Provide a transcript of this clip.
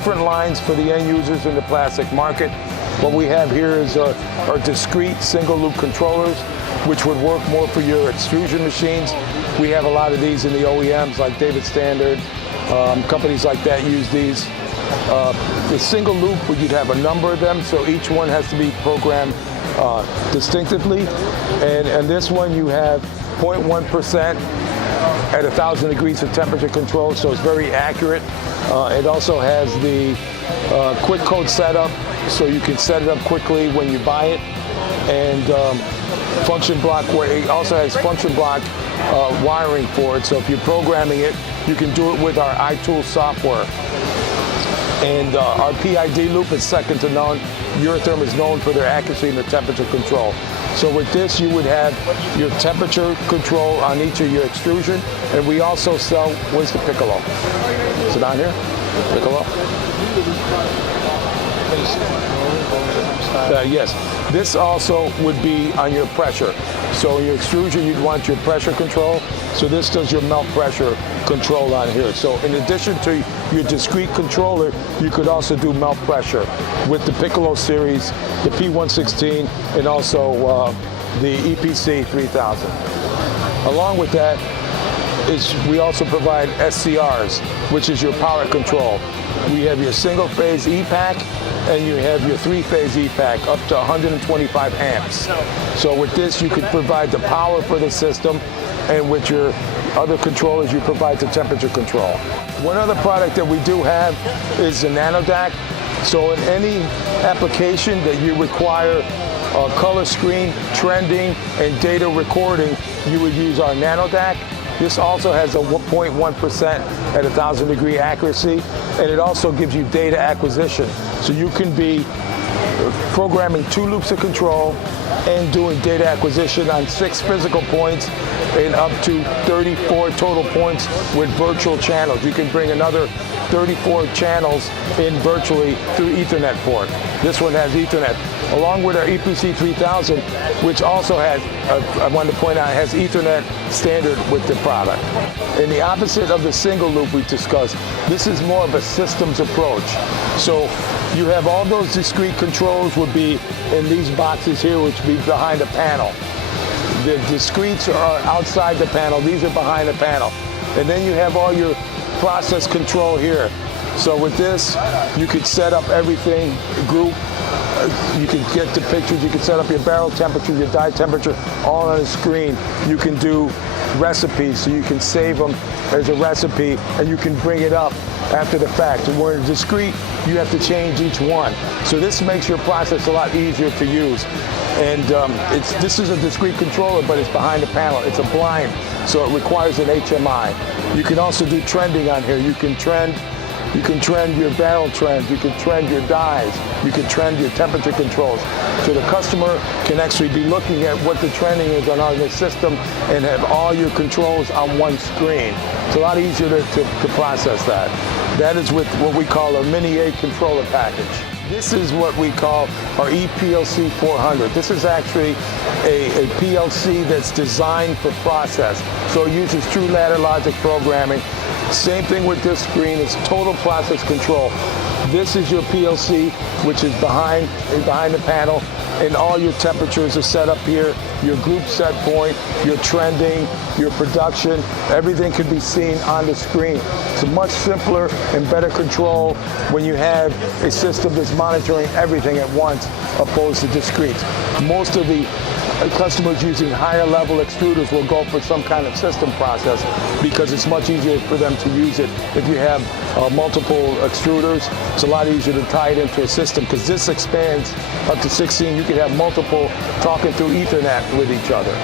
different lines for the end users in the plastic market. What we have here is our discrete single loop controllers, which would work more for your extrusion machines. We have a lot of these in the OEMs like David Standard. Companies like that use these. The single loop, you'd have a number of them, so each one has to be programmed distinctively. And this one you have 0.1% at 1,000 degrees of temperature control, so it's very accurate. It also has the quick code setup, so you can set it up quickly when you buy it. And function block, where it also has function block wiring for it, so if you're programming it, you can do it with our iTool software. And our PID loop is second to none. Eurotherm is known for their accuracy in the temperature control. So with this, you would have your temperature control on each of your extrusion, and we also sell, where's the piccolo? Is it on here? Piccolo? Yes. This also would be on your pressure. So in your extrusion, you'd want your pressure control. So this does your melt pressure control on here. So in addition to your discrete controller, you could also do melt pressure with the Piccolo series, the P116, and also the EPC 3000. Along with that is we also provide SCRs, which is your power control. We have your single phase E-Pack, and you have your three-phase E-Pack up to 125 amps. So with this, you could provide the power for the system, and with your other controllers, you provide the temperature control. One other product that we do have is the NanoDAC. So in any application that you require color screen, trending, and data recording, you would use our NanoDAC. This also has a 0.1% at 1,000 degree accuracy, and it also gives you data acquisition. So you can be programming 2 loops of control and doing data acquisition on 6 physical points and up to 34 total points with virtual channels. You can bring another 34 channels in virtually through Ethernet port. This one has Ethernet, along with our EPC 3000, which also has, I wanted to point out, has Ethernet standard with the product. In the opposite of the single loop we discussed, this is more of a systems approach. So you have all those discrete controls would be in these boxes here, which would be behind a panel. The discretes are outside the panel. These are behind the panel. And then you have all your process control here. So with this, you could set up everything, group, you can get the pictures, you can set up your barrel temperature, your die temperature, all on the screen. You can do recipes, so you can save them as a recipe, and you can bring it up after the fact. And where in discrete, you have to change each one. So this makes your process a lot easier to use. And this is a discrete controller, but it's behind the panel. It's a blind, so it requires an HMI. You can also do trending on here. You can trend your barrel trends, you can trend your dies, you can trend your temperature controls. So the customer can actually be looking at what the trending is on the system and have all your controls on one screen. It's a lot easier to process that. That is with what we call a Mini 8 controller package. This is what we call our ePLC 400. This is actually a PLC that's designed for process. So it uses true ladder logic programming. Same thing with this screen, it's total process control. This is your PLC, which is behind the panel, and all your temperatures are set up here, your group set point, your trending, your production, everything can be seen on the screen. It's much simpler and better control when you have a system that's monitoring everything at once opposed to discrete. Most of the customers using higher level extruders will go for some kind of system process because it's much easier for them to use it. If you have multiple extruders, it's a lot easier to tie it into a system because this expands up to 16. You can have multiple talking through Ethernet with each other.